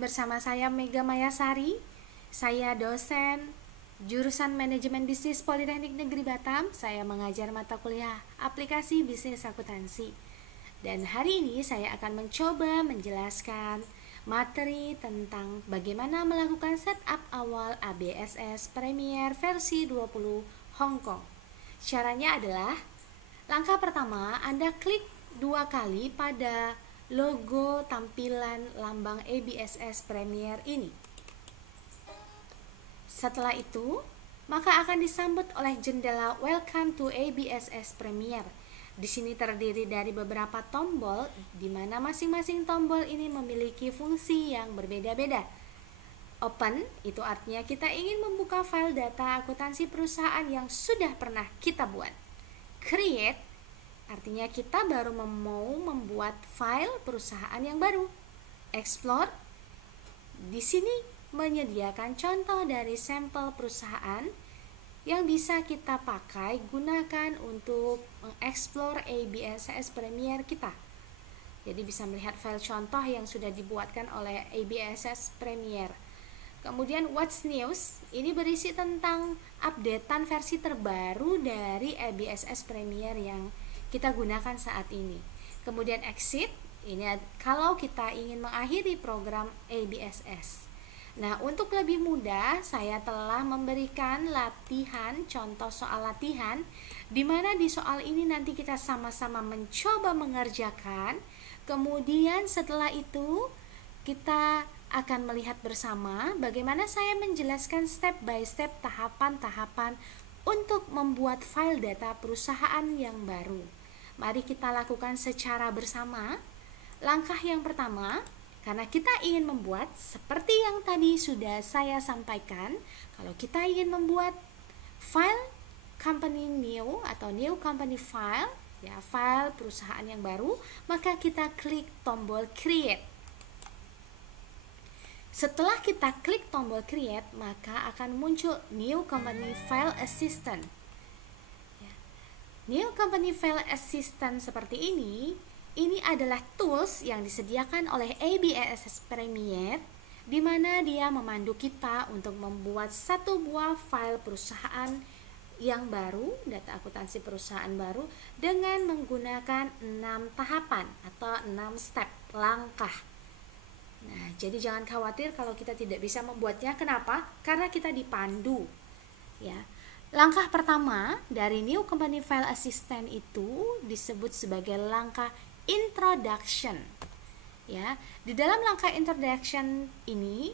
bersama saya Mega Mayasari. Saya dosen jurusan Manajemen Bisnis Politeknik Negeri Batam. Saya mengajar mata kuliah aplikasi bisnis akuntansi. Dan hari ini saya akan mencoba menjelaskan materi tentang bagaimana melakukan setup awal ABSS Premier versi 20 Hong Kong. Caranya adalah, langkah pertama, Anda klik 2 kali pada logo tampilan lambang ABSS Premier ini. Setelah itu, maka akan disambut oleh jendela Welcome to ABSS Premier. Di sini terdiri dari beberapa tombol, di mana masing-masing tombol ini memiliki fungsi yang berbeda-beda. Open, itu artinya kita ingin membuka file data akuntansi perusahaan yang sudah pernah kita buat. Create, artinya kita baru mau membuat file perusahaan yang baru. Explore, di sini menyediakan contoh dari sampel perusahaan yang bisa kita pakai gunakan untuk mengeksplor ABSS Premier kita. Jadi bisa melihat file contoh yang sudah dibuatkan oleh ABSS Premier. Kemudian What's News, ini berisi tentang updatean versi terbaru dari ABSS Premier yang kita gunakan saat ini. Kemudian Exit, ini kalau kita ingin mengakhiri program ABSS. Nah, untuk lebih mudah, saya telah memberikan latihan, contoh soal latihan, di mana di soal ini nanti kita sama-sama mencoba mengerjakan. Kemudian setelah itu, kita akan melihat bersama bagaimana saya menjelaskan step by step tahapan-tahapan untuk membuat file data perusahaan yang baru. Mari kita lakukan secara bersama. Langkah yang pertama, karena kita ingin membuat seperti yang tadi sudah saya sampaikan, kalau kita ingin membuat file company new atau new company file, ya, file perusahaan yang baru, maka kita klik tombol create. Setelah kita klik tombol create, maka akan muncul new company file assistant. New Company File Assistant seperti ini adalah tools yang disediakan oleh ABSS Premier, di mana dia memandu kita untuk membuat satu buah file perusahaan yang baru, data akuntansi perusahaan baru, dengan menggunakan 6 tahapan atau 6 step, langkah. Nah, jadi jangan khawatir kalau kita tidak bisa membuatnya. Kenapa? Karena kita dipandu, ya. Langkah pertama dari New Company File Assistant itu disebut sebagai langkah introduction. Ya, di dalam langkah introduction ini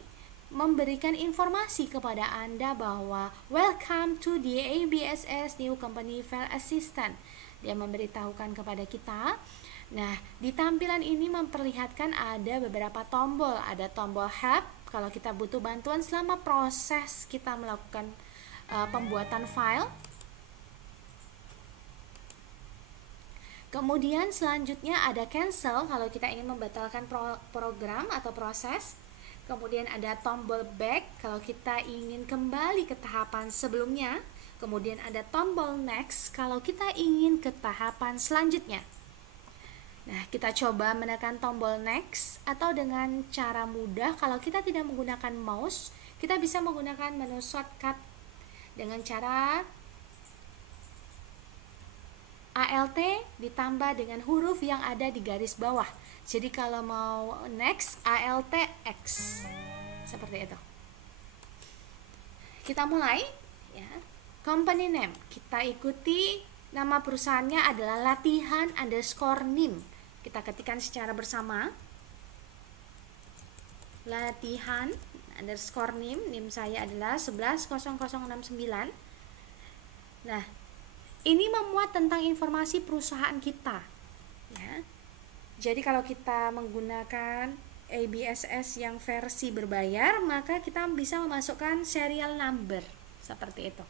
memberikan informasi kepada Anda bahwa welcome to the ABSS New Company File Assistant. Dia memberitahukan kepada kita. Nah, di tampilan ini memperlihatkan ada beberapa tombol. Ada tombol help kalau kita butuh bantuan selama proses kita melakukan pembuatan file. Kemudian selanjutnya ada cancel kalau kita ingin membatalkan program atau proses. Kemudian ada tombol back kalau kita ingin kembali ke tahapan sebelumnya. Kemudian ada tombol next kalau kita ingin ke tahapan selanjutnya. Nah, kita coba menekan tombol next, atau dengan cara mudah kalau kita tidak menggunakan mouse, kita bisa menggunakan menu shortcut dengan cara ALT ditambah dengan huruf yang ada di garis bawah. Jadi kalau mau next, ALT X. Seperti itu. Kita mulai, ya. Company name, kita ikuti nama perusahaannya adalah latihan_nim. Kita ketikkan secara bersama. Latihan_nim, NIM saya adalah 110069. Nah, ini memuat tentang informasi perusahaan kita, ya. Jadi kalau kita menggunakan ABSS yang versi berbayar, maka kita bisa memasukkan serial number seperti itu.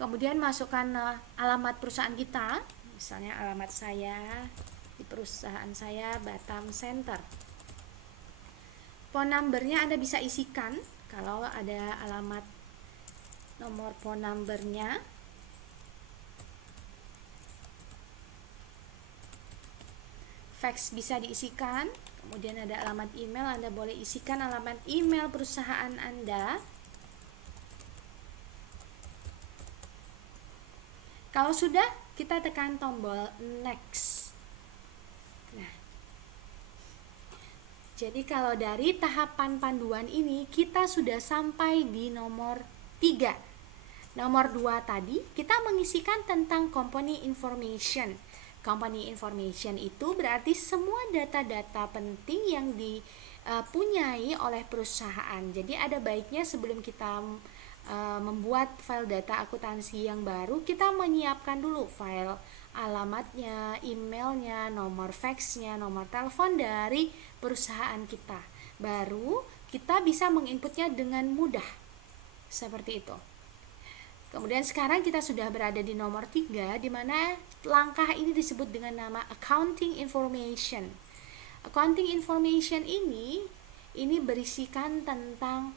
Kemudian masukkan alamat perusahaan kita, misalnya alamat saya di perusahaan saya Batam Center. Phone numbernya Anda bisa isikan kalau ada alamat nomor phone numbernya. Fax bisa diisikan Kemudian ada alamat email, Anda boleh isikan alamat email perusahaan Anda. Kalau sudah, kita tekan tombol next. Nah, jadi kalau dari tahapan panduan ini kita sudah sampai di nomor 3. Nomor 2 tadi kita mengisikan tentang company information. Company information itu berarti semua data-data penting yang dipunyai oleh perusahaan. Jadi ada baiknya sebelum kita membuat file data akuntansi yang baru, kita menyiapkan dulu file alamatnya, emailnya, nomor faxnya, nomor telepon dari perusahaan kita. Baru kita bisa menginputnya dengan mudah. Seperti itu. Kemudian sekarang kita sudah berada di nomor 3, di mana langkah ini disebut dengan nama accounting information. Accounting information ini berisikan tentang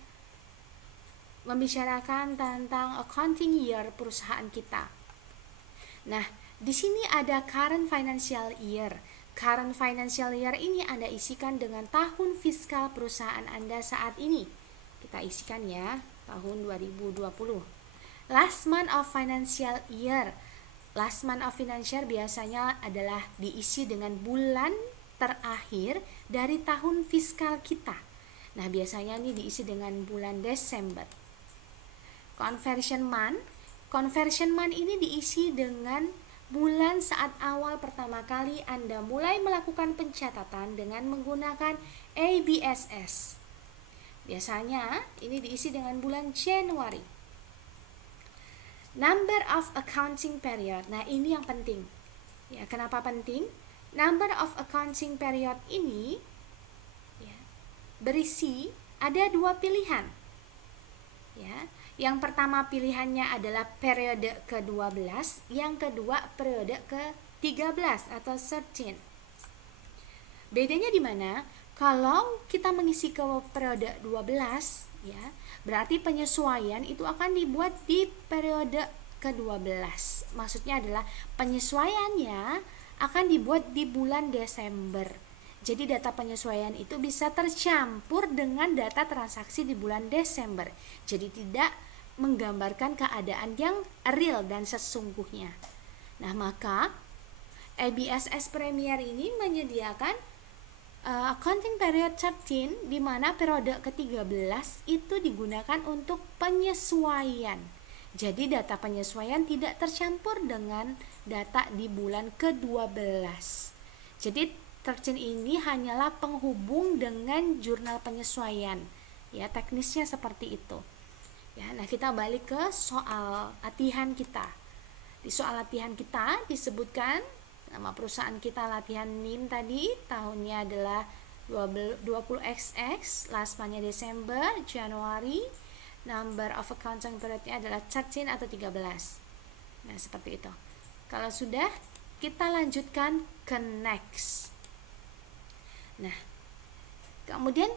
membicarakan tentang accounting year perusahaan kita. Nah, di sini ada current financial year. Current financial year ini Anda isikan dengan tahun fiskal perusahaan Anda saat ini. Kita isikan ya, tahun 2020. Last month of financial year. Last month of financial biasanya adalah diisi dengan bulan terakhir dari tahun fiskal kita. Nah, biasanya ini diisi dengan bulan Desember. Conversion month ini diisi dengan bulan saat awal pertama kali Anda mulai melakukan pencatatan dengan menggunakan ABSS. Biasanya ini diisi dengan bulan Januari. Number of accounting period. Nah, ini yang penting. Ya, kenapa penting? Number of accounting period ini ya, berisi ada 2 pilihan. Ya. Yang pertama pilihannya adalah periode ke-12, yang kedua periode ke-13 atau 13. Bedanya di mana? Kalau kita mengisi ke periode 12, ya, berarti penyesuaian itu akan dibuat di periode ke-12. Maksudnya adalah penyesuaiannya akan dibuat di bulan Desember. Jadi data penyesuaian itu bisa tercampur dengan data transaksi di bulan Desember. Jadi tidak menggambarkan keadaan yang real dan sesungguhnya. Nah, maka ABSS Premier ini menyediakan accounting period 13, di mana periode ke-13 itu digunakan untuk penyesuaian. Jadi data penyesuaian tidak tercampur dengan data di bulan ke-12. Jadi 13 ini hanyalah penghubung dengan jurnal penyesuaian. Ya, teknisnya seperti itu. Ya, nah kita balik ke soal latihan kita. Di soal latihan kita disebutkan nama perusahaan kita latihan NIM tadi, tahunnya adalah 20XX, last month-nya Desember, Januari, number of accounting period-nya adalah 13 atau 13. Nah, seperti itu. Kalau sudah, kita lanjutkan ke next. Nah, kemudian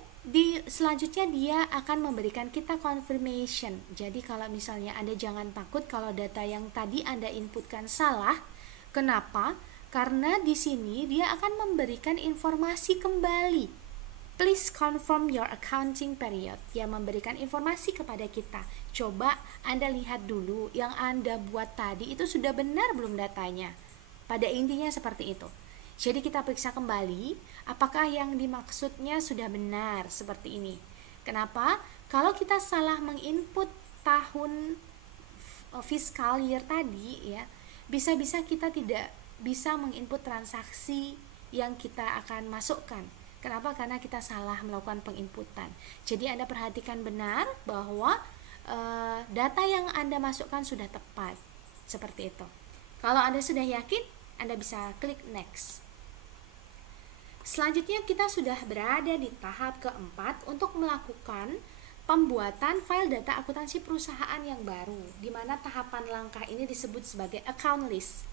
selanjutnya dia akan memberikan kita confirmation. Jadi kalau misalnya Anda jangan takut kalau data yang tadi Anda inputkan salah. Kenapa? Karena di sini dia akan memberikan informasi kembali. Please confirm your accounting period. Dia memberikan informasi kepada kita. Coba Anda lihat dulu yang Anda buat tadi itu sudah benar belum datanya. Pada intinya seperti itu. Jadi kita periksa kembali apakah yang dimaksudnya sudah benar seperti ini. Kenapa? Kalau kita salah menginput tahun fiskal year tadi ya, bisa-bisa kita tidak bisa menginput transaksi yang kita akan masukkan. Kenapa? Karena kita salah melakukan penginputan. Jadi Anda perhatikan benar bahwa data yang Anda masukkan sudah tepat. Seperti itu. Kalau Anda sudah yakin, Anda bisa klik next. Selanjutnya kita sudah berada di tahap keempat untuk melakukan pembuatan file data akuntansi perusahaan yang baru, di mana tahapan langkah ini disebut sebagai account list.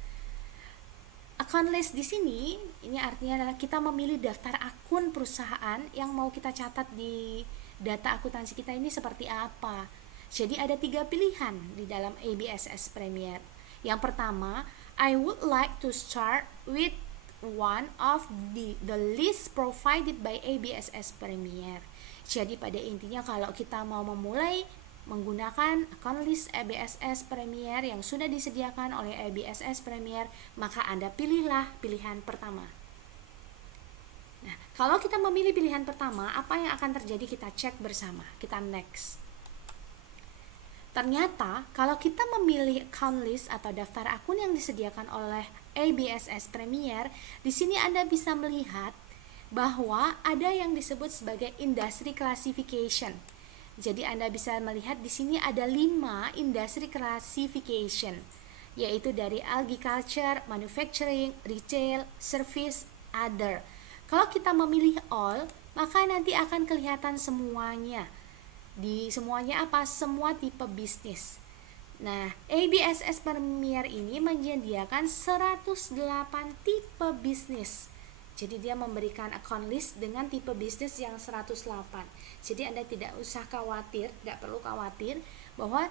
Account list di sini, ini artinya adalah kita memilih daftar akun perusahaan yang mau kita catat di data akuntansi kita ini seperti apa. Jadi ada 3 pilihan di dalam ABSS Premier. Yang pertama, I would like to start with one of the list provided by ABSS Premiere. Jadi pada intinya kalau kita mau memulai menggunakan account list ABSS Premiere yang sudah disediakan oleh ABSS Premiere, maka Anda pilihlah pilihan pertama. Nah, kalau kita memilih pilihan pertama, apa yang akan terjadi kita cek bersama. Kita next. Ternyata kalau kita memilih account list atau daftar akun yang disediakan oleh ABSS Premiere, di sini Anda bisa melihat bahwa ada yang disebut sebagai industry classification. Jadi Anda bisa melihat di sini ada 5 industry classification, yaitu dari agriculture, manufacturing, retail, service, other. Kalau kita memilih all, maka nanti akan kelihatan semuanya. Di semuanya apa? Semua tipe bisnis. Nah, ABSS Premiere ini menyediakan 108 tipe bisnis. Jadi dia memberikan account list dengan tipe bisnis yang 108. Jadi Anda tidak usah khawatir, tidak perlu khawatir bahwa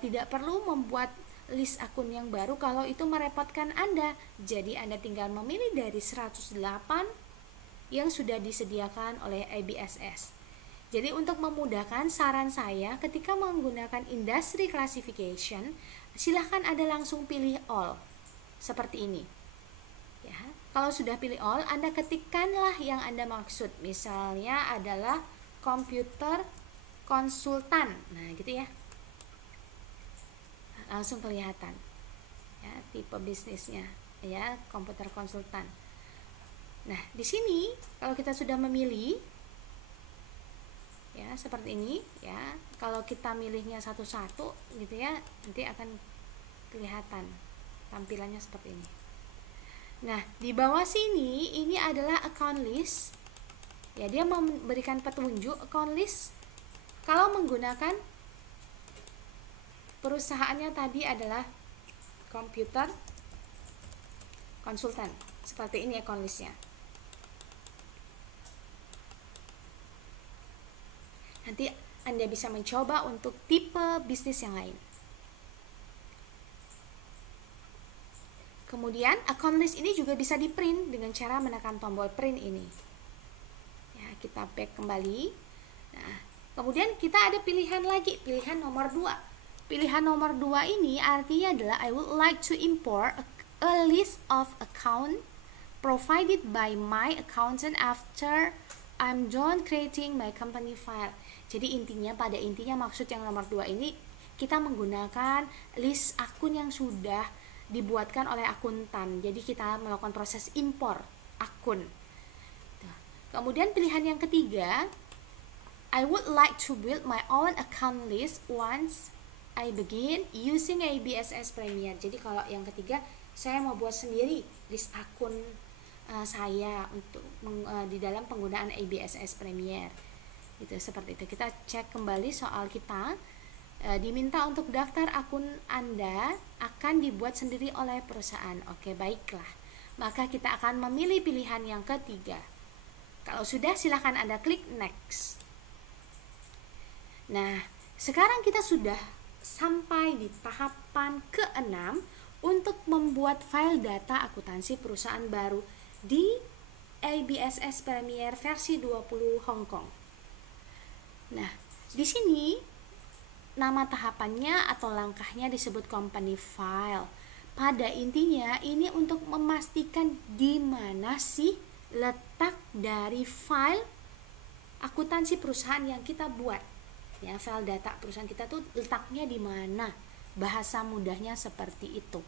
tidak perlu membuat list akun yang baru kalau itu merepotkan Anda. Jadi Anda tinggal memilih dari 108 yang sudah disediakan oleh ABSS. Jadi untuk memudahkan, saran saya ketika menggunakan industry classification, silahkan Anda langsung pilih all seperti ini. Ya, kalau sudah pilih all, Anda ketikkanlah yang Anda maksud. Misalnya adalah komputer konsultan. Nah, gitu ya. Langsung kelihatan. Ya, tipe bisnisnya, ya, komputer konsultan. Nah, di sini kalau kita sudah memilih, ya seperti ini ya, kalau kita milihnya satu-satu gitu ya, nanti akan kelihatan tampilannya seperti ini. Nah, di bawah sini ini adalah account list ya, dia memberikan petunjuk account list kalau menggunakan perusahaannya tadi adalah komputer konsultan. Seperti ini account listnya. Nanti Anda bisa mencoba untuk tipe bisnis yang lain. Kemudian account list ini juga bisa di print dengan cara menekan tombol print ini. Ya, kita back kembali. Nah, kemudian kita ada pilihan lagi, pilihan nomor 2. Pilihan nomor 2 ini artinya adalah I would like to import a list of account provided by my accountant after I'm done creating my company file. Jadi pada intinya maksud yang nomor 2 ini, kita menggunakan list akun yang sudah dibuatkan oleh akuntan. Jadi kita melakukan proses impor akun. Kemudian pilihan yang ketiga, I would like to build my own account list once I begin using ABSS Premiere. Jadi kalau yang ketiga, saya mau buat sendiri list akun saya untuk di dalam penggunaan ABSS Premiere. Itu seperti itu. Kita cek kembali soal kita. Diminta untuk daftar akun Anda akan dibuat sendiri oleh perusahaan. Oke, baiklah. Maka kita akan memilih pilihan yang ketiga. Kalau sudah, silahkan Anda klik next. Nah, sekarang kita sudah sampai di tahapan ke-6 untuk membuat file data akuntansi perusahaan baru di ABSS Premiere versi 20 Hong Kong. Nah, di sini nama tahapannya atau langkahnya disebut company file. Pada intinya ini untuk memastikan di mana sih letak dari file akuntansi perusahaan yang kita buat. Ya, file data perusahaan kita tuh letaknya di mana? Bahasa mudahnya seperti itu.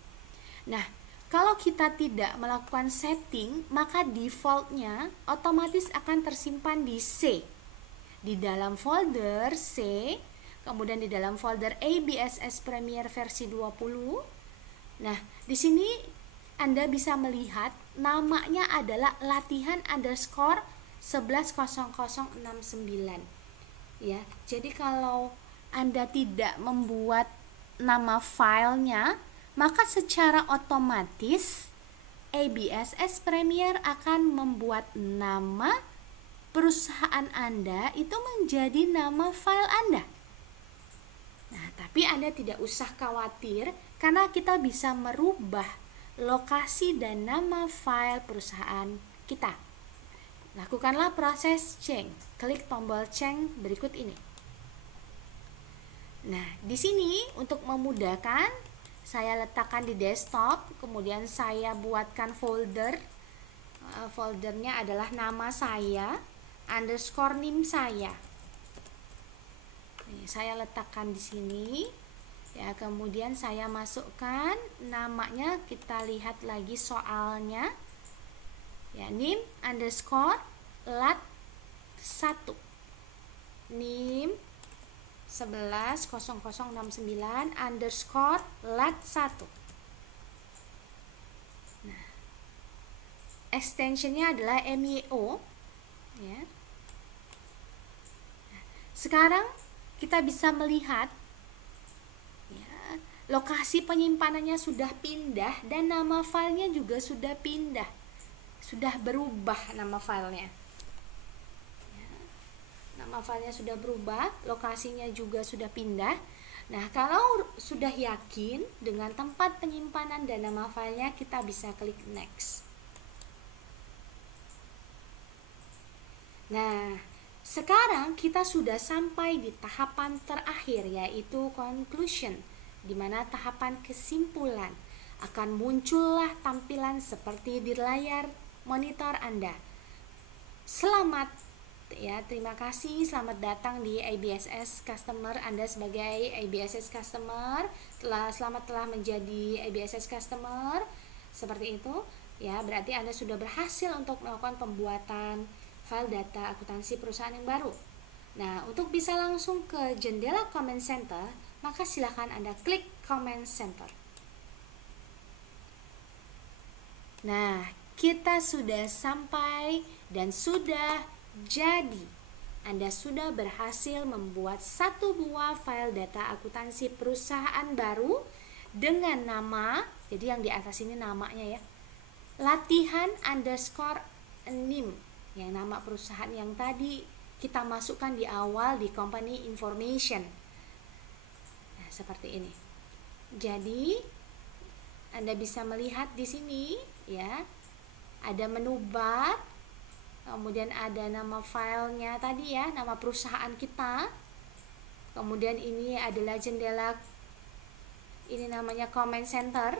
Nah, kalau kita tidak melakukan setting, maka defaultnya otomatis akan tersimpan di C. Di dalam folder C, kemudian di dalam folder ABSS Premiere versi 20. Nah, di sini Anda bisa melihat namanya adalah latihan_110069. Ya, jadi kalau Anda tidak membuat nama filenya, maka secara otomatis ABSS Premiere akan membuat nama perusahaan Anda itu menjadi nama file Anda. Nah, tapi Anda tidak usah khawatir karena kita bisa merubah lokasi dan nama file perusahaan kita. Lakukanlah proses change. Klik tombol change berikut ini. Nah, di sini untuk memudahkan, saya letakkan di desktop, kemudian saya buatkan folder. Foldernya adalah nama saya, underscore name saya. Saya letakkan di sini. Ya, kemudian saya masukkan namanya, kita lihat lagi soalnya. Ya, name underscore lat 1. Name 110069 underscore lat 1. Nah, extensionnya adalah MIO. Ya. Nah, sekarang kita bisa melihat ya, lokasi penyimpanannya sudah pindah dan nama filenya juga sudah pindah, sudah berubah nama filenya. Ya, nama filenya sudah berubah, lokasinya juga sudah pindah. Nah, kalau sudah yakin dengan tempat penyimpanan dan nama filenya, kita bisa klik next. Nah, sekarang kita sudah sampai di tahapan terakhir, yaitu conclusion, di mana tahapan kesimpulan. Akan muncullah tampilan seperti di layar monitor Anda. Selamat ya, terima kasih, selamat datang di ABSS Customer. Anda sebagai ABSS Customer selamat telah menjadi ABSS Customer. Seperti itu ya, berarti Anda sudah berhasil untuk melakukan pembuatan file data akuntansi perusahaan yang baru. Nah, untuk bisa langsung ke jendela Comment Center, maka silakan Anda klik Comment Center. Nah, kita sudah sampai dan sudah jadi. Anda sudah berhasil membuat satu buah file data akuntansi perusahaan baru dengan nama, jadi yang di atas ini namanya ya, latihan underscore name, yang nama perusahaan yang tadi kita masukkan di awal di company information. Nah, seperti ini. Jadi Anda bisa melihat di sini ya, ada menu bar, kemudian ada nama filenya tadi ya, nama perusahaan kita. Kemudian ini adalah jendela, ini namanya comment center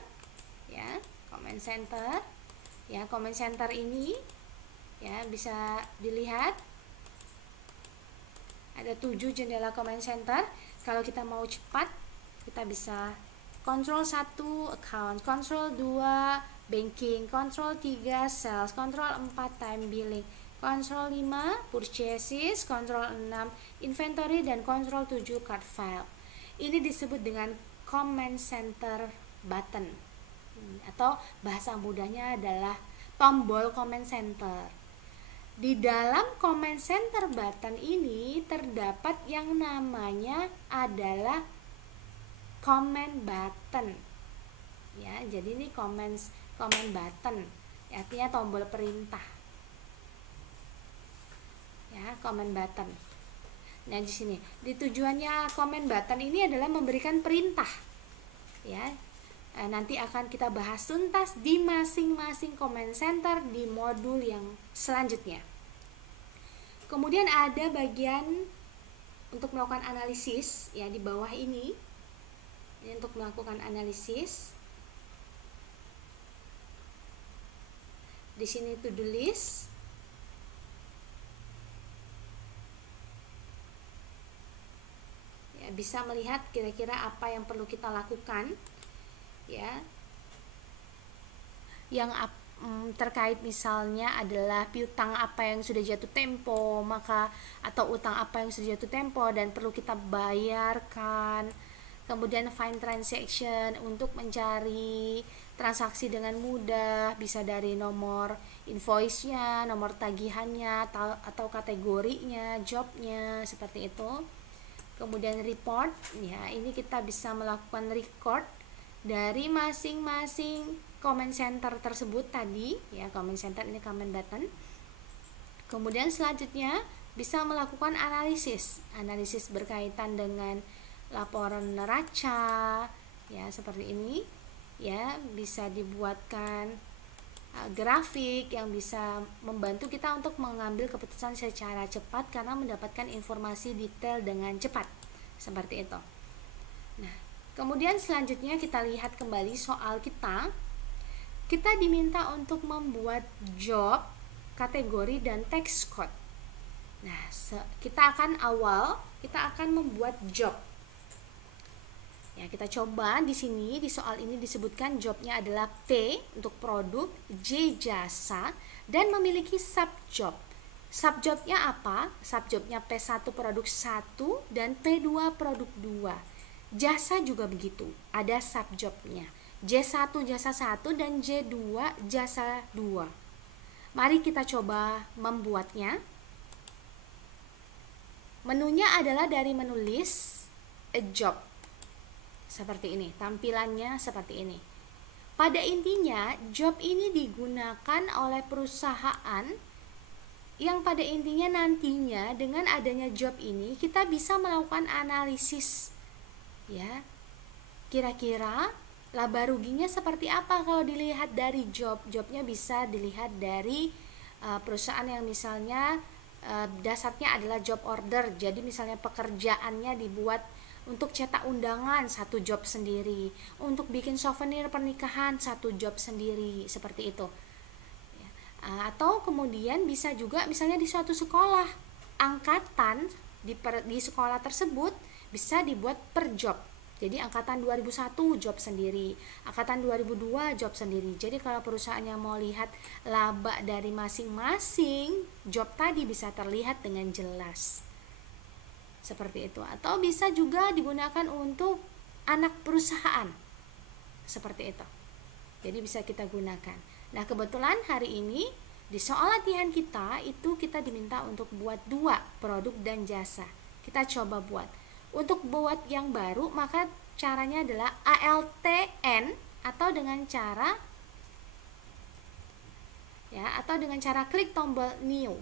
ya, comment center ya. Comment center ini ya, bisa dilihat ada 7 jendela comment center. Kalau kita mau cepat, kita bisa control 1 account, control 2 banking, control 3 sales, control 4 time billing, control 5 purchases, control 6 inventory, dan control 7 card file. Ini disebut dengan comment center button, atau bahasa mudahnya adalah tombol comment center. Di dalam comment center button ini terdapat yang namanya adalah comment button ya. Jadi ini comment button artinya tombol perintah ya, comment button. Nah, di sini di tujuannya comment button ini adalah memberikan perintah ya. Nanti akan kita bahas tuntas di masing-masing comment center di modul yang selanjutnya. Kemudian ada bagian untuk melakukan analisis ya, di bawah ini. Ini untuk melakukan analisis. Di sini to do list. Ya, bisa melihat kira-kira apa yang perlu kita lakukan ya, yang terkait misalnya adalah piutang apa yang sudah jatuh tempo, maka atau utang apa yang sudah jatuh tempo dan perlu kita bayarkan. Kemudian find transaction, untuk mencari transaksi dengan mudah, bisa dari nomor invoice-nya, nomor tagihannya, atau kategorinya, jobnya, seperti itu. Kemudian report ya, ini kita bisa melakukan record dari masing-masing comment center tersebut tadi ya. Comment center ini comment button. Kemudian selanjutnya bisa melakukan analisis berkaitan dengan laporan neraca ya, seperti ini. ya, bisa dibuatkan grafik yang bisa membantu kita untuk mengambil keputusan secara cepat karena mendapatkan informasi detail dengan cepat, seperti itu. Nah, kemudian selanjutnya kita lihat kembali soal kita. Kita diminta untuk membuat job, kategori, dan text code. Nah, kita akan membuat job. Ya, kita coba di sini di soal ini disebutkan jobnya adalah P untuk produk, J jasa, dan memiliki subjob. Subjobnya apa? Subjobnya P1 produk 1 dan P2 produk 2. Jasa juga begitu, ada subjobnya. J1 jasa 1 dan J2 jasa 2. Mari kita coba membuatnya. Menunya adalah dari menu list, a job. Seperti ini, tampilannya seperti ini. Pada intinya, job ini digunakan oleh perusahaan yang pada intinya nantinya dengan adanya job ini kita bisa melakukan analisis. Ya. Kira-kira laba ruginya seperti apa kalau dilihat dari job? Jobnya bisa dilihat dari perusahaan yang misalnya dasarnya adalah job order. Jadi misalnya pekerjaannya dibuat untuk cetak undangan, satu job sendiri. Untuk bikin souvenir pernikahan, satu job sendiri. Seperti itu. Atau kemudian bisa juga misalnya di suatu sekolah, angkatan di sekolah tersebut bisa dibuat per job. Jadi angkatan 2001 job sendiri, angkatan 2002 job sendiri. Jadi kalau perusahaannya mau lihat laba dari masing-masing job tadi bisa terlihat dengan jelas. Seperti itu. Atau bisa juga digunakan untuk anak perusahaan. Seperti itu. Jadi bisa kita gunakan. Nah, kebetulan hari ini di soal latihan kita itu kita diminta untuk buat 2 produk dan jasa. Kita coba buat. Untuk buat yang baru maka caranya adalah ALTN atau dengan cara klik tombol new.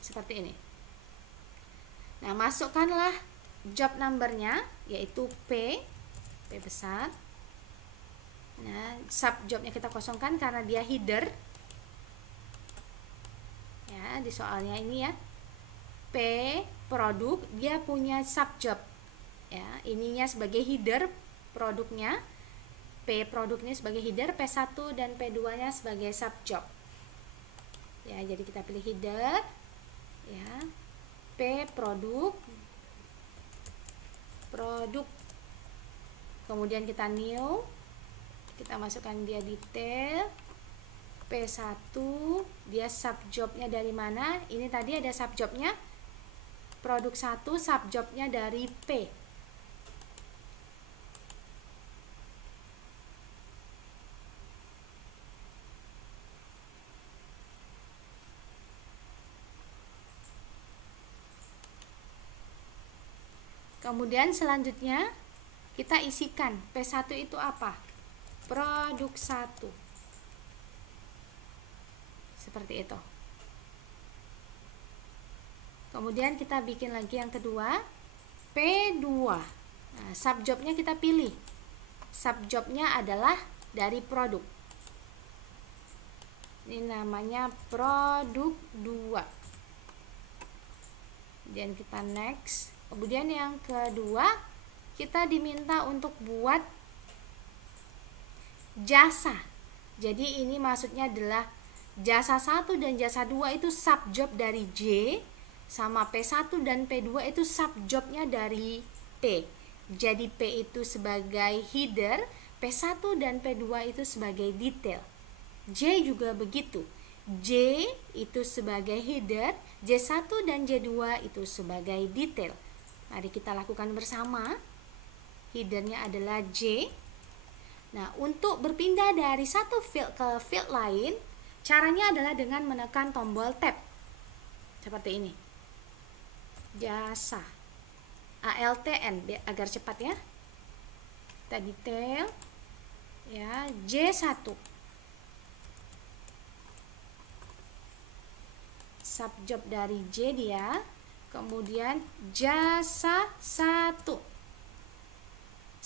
Seperti ini. Nah, masukkanlah job numbernya yaitu P besar. Nah, subjobnya kita kosongkan karena dia header. Ya, di soalnya ini ya. P produk dia punya subjob. Ya, ininya sebagai header produknya. P produknya sebagai header, P1 dan P2-nya sebagai subjob. Ya, jadi kita pilih header. Ya. P produk. Kemudian kita new. Kita masukkan dia detail. P1 dia subjobnya dari mana? Ini tadi ada subjobnya produk 1, subjobnya dari P. Kemudian selanjutnya kita isikan P1 itu apa? Produk 1. Seperti itu. Kemudian kita bikin lagi yang kedua, P2. Nah, subjobnya kita pilih. Subjobnya adalah dari produk. Ini namanya produk 2. Kemudian kita next. Kemudian yang kedua, kita diminta untuk buat jasa. Jadi ini maksudnya adalah jasa 1 dan jasa 2 itu subjob dari J, sama P1 dan P2 itu subjobnya dari P. Jadi P itu sebagai header, P1 dan P2 itu sebagai detail. J juga begitu. J itu sebagai header, J1 dan J2 itu sebagai detail. Mari kita lakukan bersama. Headernya adalah J. Nah, untuk berpindah dari satu field ke field lain, caranya adalah dengan menekan tombol tab. Seperti ini. Jasa. ALTN agar cepat ya. Kita detail. Ya, J1. Subjob dari J dia. Kemudian jasa 1.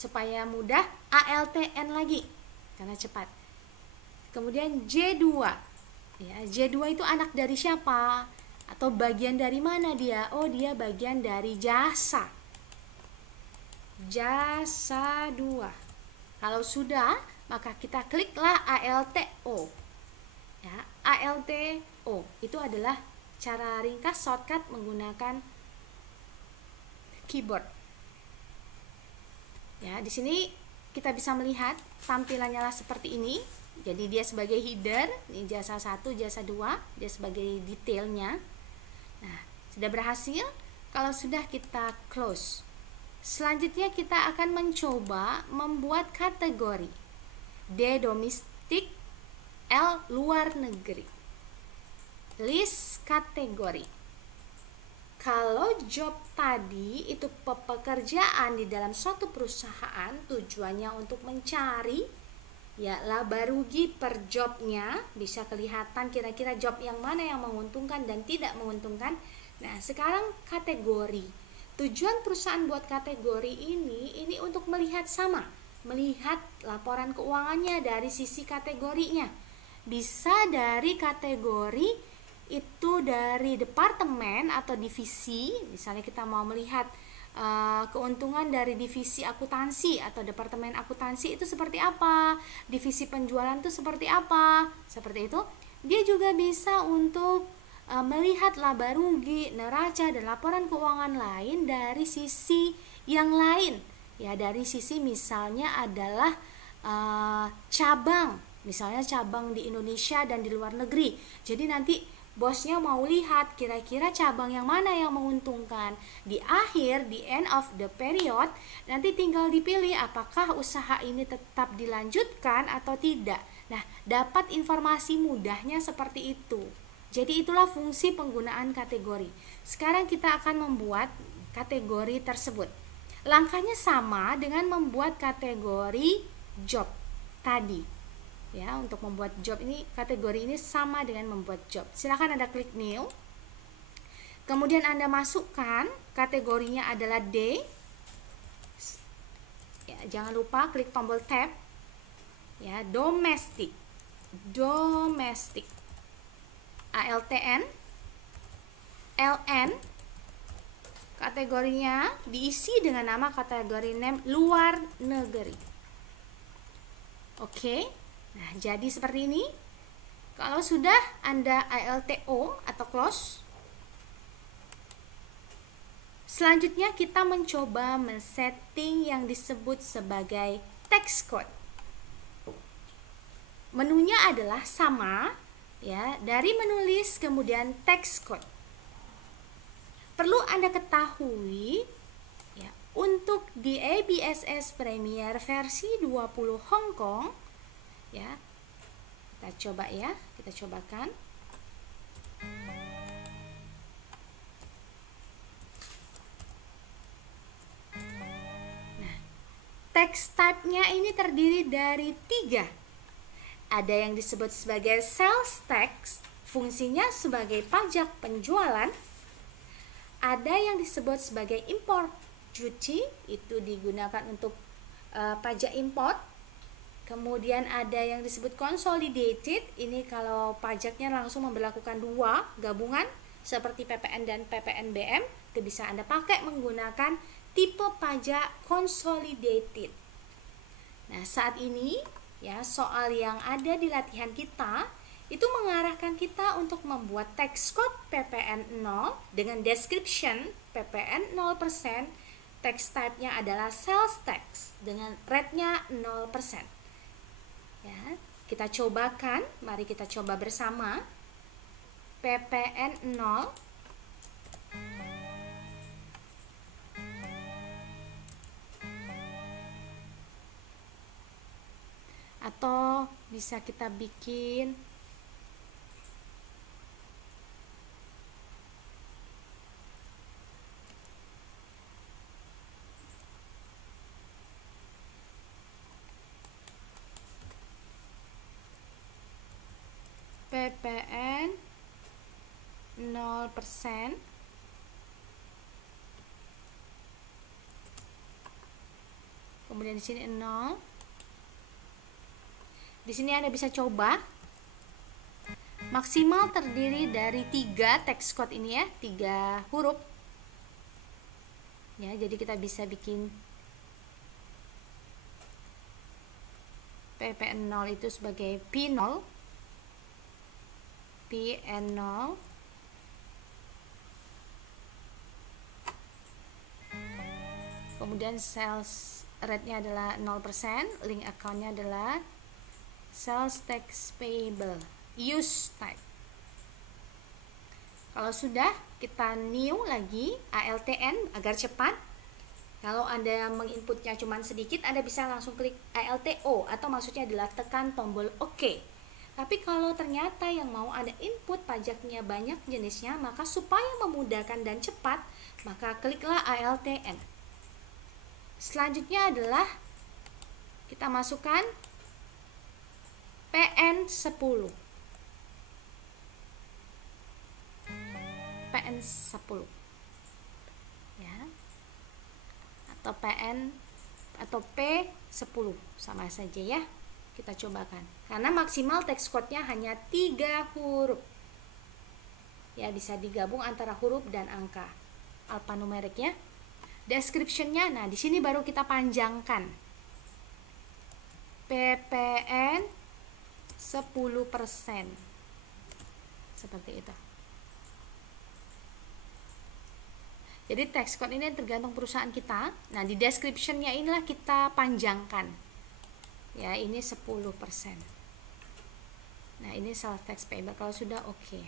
supaya mudah, ALTN lagi karena cepat. Kemudian J2. Ya, J2 itu anak dari siapa? Atau bagian dari mana dia? Oh, dia bagian dari jasa. Jasa 2. Kalau sudah, maka kita kliklah ALTO. Ya, ALTO itu adalah cara ringkas shortcut menggunakan keyboard. Ya, di sini kita bisa melihat tampilannya lah seperti ini. Jadi dia sebagai header, ini jasa 1, jasa 2, dia sebagai detailnya. Nah, sudah berhasil. Kalau sudah, kita close. Selanjutnya kita akan mencoba membuat kategori. D domestik, L luar negeri. List kategori. Kalau job tadi itu pekerjaan di dalam suatu perusahaan, tujuannya untuk mencari ya laba rugi per jobnya, bisa kelihatan kira-kira job yang mana yang menguntungkan dan tidak menguntungkan. Nah, sekarang kategori. Tujuan perusahaan buat kategori ini untuk melihat melihat laporan keuangannya dari sisi kategorinya. Bisa dari kategori itu dari departemen atau divisi, misalnya kita mau melihat keuntungan dari divisi akuntansi atau departemen akuntansi itu seperti apa, divisi penjualan itu seperti apa, seperti itu. Dia juga bisa untuk melihat laba rugi, neraca dan laporan keuangan lain dari sisi yang lain, ya dari sisi misalnya adalah cabang, misalnya cabang di Indonesia dan di luar negeri. Jadi nanti bosnya mau lihat kira-kira cabang yang mana yang menguntungkan. Di akhir, di end of the period, nanti tinggal dipilih apakah usaha ini tetap dilanjutkan atau tidak. Nah, dapat informasi mudahnya seperti itu. Jadi itulah fungsi penggunaan kategori. Sekarang kita akan membuat kategori tersebut. Langkahnya sama dengan membuat kategori job tadi. Ya, untuk membuat job ini, kategori ini sama dengan membuat job. Silakan Anda klik new. Kemudian Anda masukkan kategorinya adalah D. Ya, jangan lupa klik tombol tab. Ya, domestik. Domestik. ALTN. LN. Kategorinya diisi dengan nama kategori name luar negeri. Oke. Nah, jadi seperti ini. Kalau sudah Anda ALTO atau close, selanjutnya kita mencoba men-setting yang disebut sebagai text code. Menunya adalah sama, ya, dari menulis kemudian text code. Perlu Anda ketahui, ya, untuk di ABSS Premiere versi 20 Hong Kong, ya, kita coba ya, kita cobakan. Nah, text type-nya ini terdiri dari 3. Ada yang disebut sebagai sales tax, fungsinya sebagai pajak penjualan. Ada yang disebut sebagai import duty, itu digunakan untuk pajak import. Kemudian ada yang disebut consolidated, ini kalau pajaknya langsung memberlakukan 2 gabungan seperti PPN dan PPNBM, itu bisa Anda pakai menggunakan tipe pajak consolidated. Nah, saat ini ya soal yang ada di latihan kita itu mengarahkan kita untuk membuat text code PPN 0 dengan description PPN 0%, text type-nya adalah sales tax dengan rate-nya 0%. Ya, kita cobakan, mari kita coba bersama. PPN 0. Atau bisa kita bikin PPN 0%. kemudian di sini 0. Di sini Anda bisa coba. Maksimal terdiri dari 3 text code ini ya, 3 huruf. Ya, jadi kita bisa bikin PP0 itu sebagai P0, PN0, kemudian sales rate-nya adalah 0%, link account-nya adalah sales tax payable, use type. Kalau sudah, kita new lagi ALTN agar cepat. Kalau Anda menginputnya cuma sedikit, Anda bisa langsung klik ALTO, atau maksudnya adalah tekan tombol OK. Tapi kalau ternyata yang mau Anda input pajaknya banyak jenisnya, maka supaya memudahkan dan cepat, maka kliklah ALTN. Selanjutnya adalah kita masukkan PN10. PN10 ya, atau PN atau P10 sama saja ya. Kita cobakan karena maksimal text code-nya hanya 3 huruf ya, bisa digabung antara huruf dan angka alfanumerik ya. Description-nya, nah di sini baru kita panjangkan PPN 10%, seperti itu. Jadi text code ini tergantung perusahaan kita. Nah, di description-nya inilah kita panjangkan. Ya, ini 10%. Nah, ini sales tax payable. Kalau sudah oke.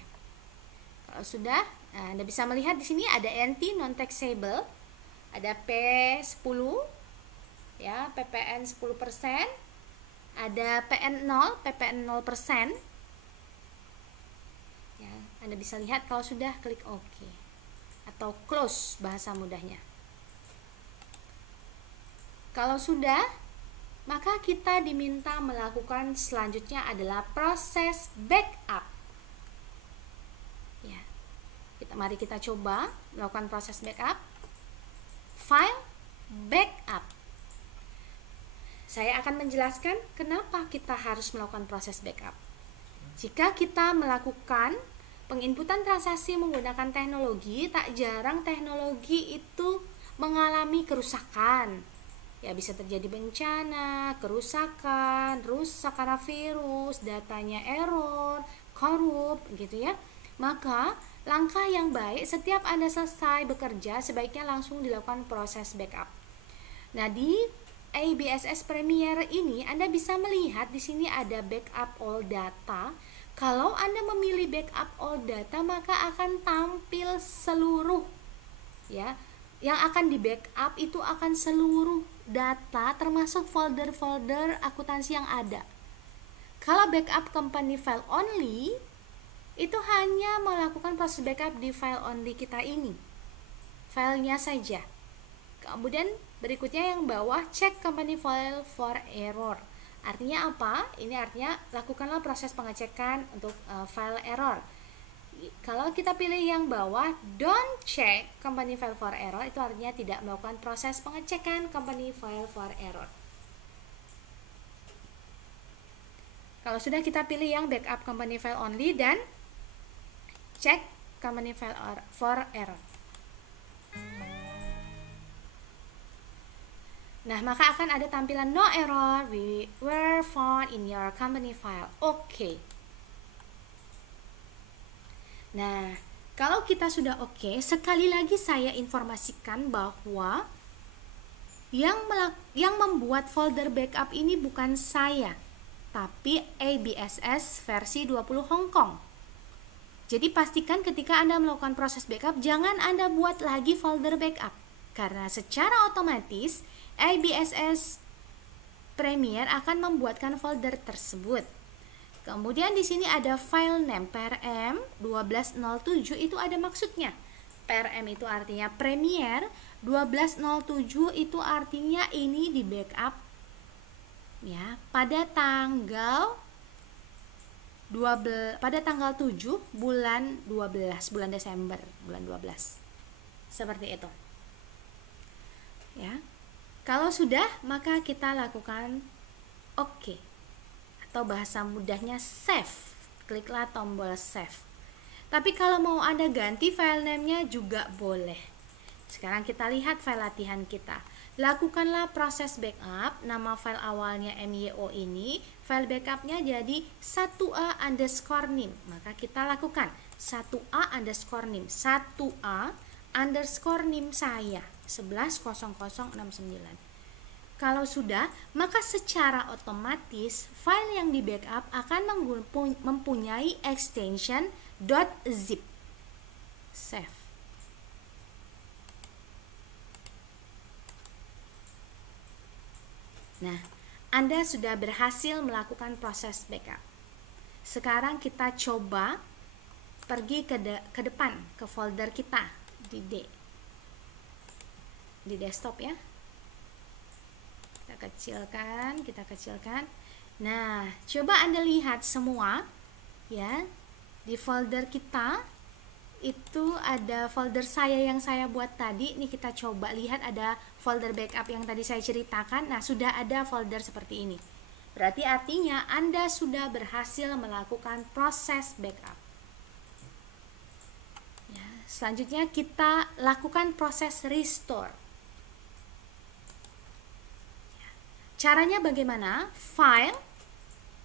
Kalau sudah, nah, Anda bisa melihat di sini ada NT non taxable, ada P10 ya, PPN 10%, ada PN0, PPN 0%. Ya, Anda bisa lihat. Kalau sudah, klik OK atau close bahasa mudahnya. Kalau sudah, maka kita diminta melakukan selanjutnya adalah proses backup. Ya. Mari kita coba melakukan proses backup. File backup. Saya akan menjelaskan kenapa kita harus melakukan proses backup. Jika kita melakukan penginputan transaksi menggunakan teknologi, tak jarang teknologi itu mengalami kerusakan. Ya, bisa terjadi bencana, kerusakan, rusak karena virus, datanya error, korup, gitu ya. Maka, langkah yang baik setiap Anda selesai bekerja, sebaiknya langsung dilakukan proses backup. Nah, di ABSS Premier ini Anda bisa melihat di sini ada backup all data. Kalau Anda memilih backup all data, maka akan tampil seluruh ya, yang akan di backup itu akan seluruh data termasuk folder-folder akuntansi yang ada. Kalau backup company file only, itu hanya melakukan proses backup di file only kita ini, filenya saja. Kemudian berikutnya yang bawah, check company file for error. Artinya apa? Ini artinya lakukanlah proses pengecekan untuk file error. Kalau kita pilih yang bawah, don't check company file for error, itu artinya tidak melakukan proses pengecekan company file for error. Kalau sudah, kita pilih yang backup company file only dan check company file for error. Nah, maka akan ada tampilan no error were found in your company file. Oke. Nah, kalau kita sudah oke, sekali lagi saya informasikan bahwa yang membuat folder backup ini bukan saya, tapi ABSS versi 20 Hong Kong. Jadi pastikan ketika Anda melakukan proses backup, jangan Anda buat lagi folder backup, karena secara otomatis ABSS Premier akan membuatkan folder tersebut. Kemudian di sini ada file name PRM 1207, itu ada maksudnya. PRM itu artinya Premier, 1207 itu artinya ini di backup ya pada tanggal 7 bulan 12, bulan Desember, bulan 12. Seperti itu. Ya. Kalau sudah, maka kita lakukan OK, atau bahasa mudahnya save. Kliklah tombol save. Tapi kalau mau Anda ganti file name-nya juga boleh. Sekarang kita lihat file latihan kita. Lakukanlah proses backup. Nama file awalnya MYO ini, file backupnya jadi 1a_nim. Maka kita lakukan 1a_nim, 1a_nim saya 110069. Kalau sudah, maka secara otomatis file yang di backup akan mempunyai extension .zip. Save. Nah, Anda sudah berhasil melakukan proses backup. Sekarang kita coba pergi ke depan, ke folder kita di desktop ya. Kita kecilkan. Nah, coba Anda lihat semua ya. Di folder kita itu ada folder yang saya buat tadi. Nih kita coba lihat, ada folder backup yang tadi saya ceritakan. Nah, sudah ada folder seperti ini. Berarti artinya Anda sudah berhasil melakukan proses backup. Ya, selanjutnya kita lakukan proses restore. Ya, caranya bagaimana? File,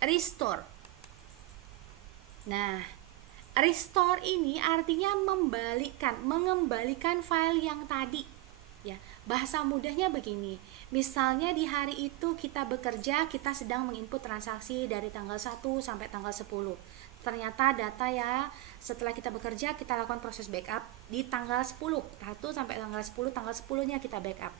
restore. Nah, restore ini artinya mengembalikan file yang tadi. Ya, bahasa mudahnya begini. Misalnya di hari itu kita bekerja, kita sedang menginput transaksi dari tanggal 1 sampai tanggal 10. Ternyata data ya, setelah kita bekerja, kita lakukan proses backup di tanggal 10. 1 sampai tanggal 10, tanggal 10-nya kita backup.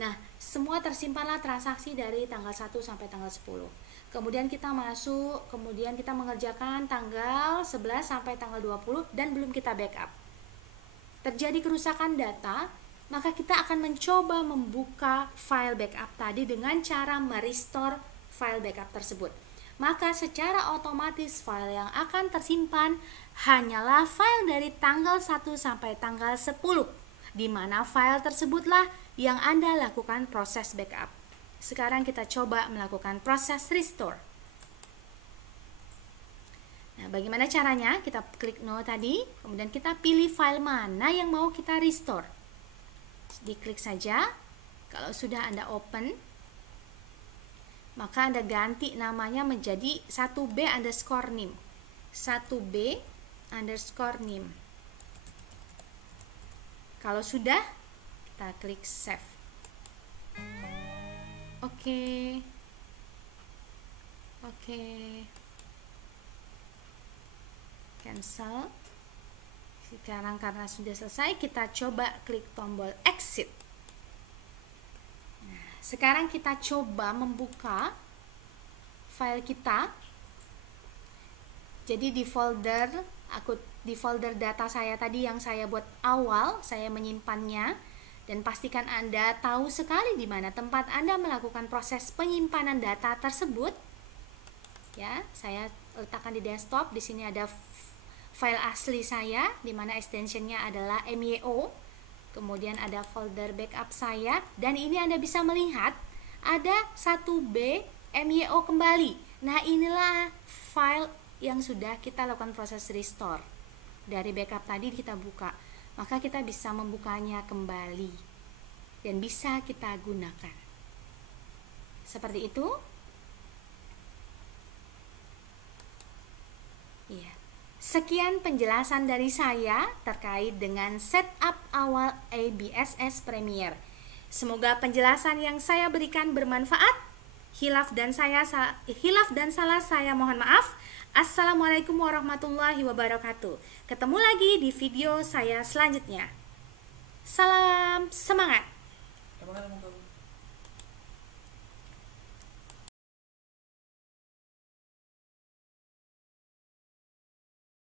Nah, semua tersimpanlah transaksi dari tanggal 1 sampai tanggal 10. Kemudian kita masuk, kemudian kita mengerjakan tanggal 11 sampai tanggal 20 dan belum kita backup. Terjadi kerusakan data, maka kita akan mencoba membuka file backup tadi dengan cara merestore file backup tersebut. Maka secara otomatis file yang akan tersimpan hanyalah file dari tanggal 1 sampai tanggal 10, di mana file tersebutlah yang Anda lakukan proses backup. Sekarang kita coba melakukan proses restore. Nah, bagaimana caranya? Kita klik no tadi, kemudian kita pilih file mana yang mau kita restore. Diklik saja. Kalau sudah Anda open, maka Anda ganti namanya menjadi 1b_nim. 1b_nim. Kalau sudah, kita klik save. Oke. Cancel. Sekarang karena sudah selesai, kita coba klik tombol exit. Nah, sekarang kita coba membuka file kita. Jadi di folder data saya tadi yang saya buat awal, saya menyimpannya. Dan pastikan Anda tahu sekali di mana tempat Anda melakukan proses penyimpanan data tersebut. Ya, saya letakkan di desktop. Di sini ada file asli saya, di mana extensionnya adalah MYO. Kemudian ada folder backup saya, dan ini Anda bisa melihat ada 1b MYO kembali. Nah, inilah file yang sudah kita lakukan proses restore. Dari backup tadi kita buka. Maka kita bisa membukanya kembali dan bisa kita gunakan. Seperti itu. Iya. Sekian penjelasan dari saya terkait dengan setup awal ABSS Premiere. Semoga penjelasan yang saya berikan bermanfaat. Hilaf dan salah saya mohon maaf. Assalamualaikum warahmatullahi wabarakatuh. Ketemu lagi di video saya selanjutnya. Salam semangat.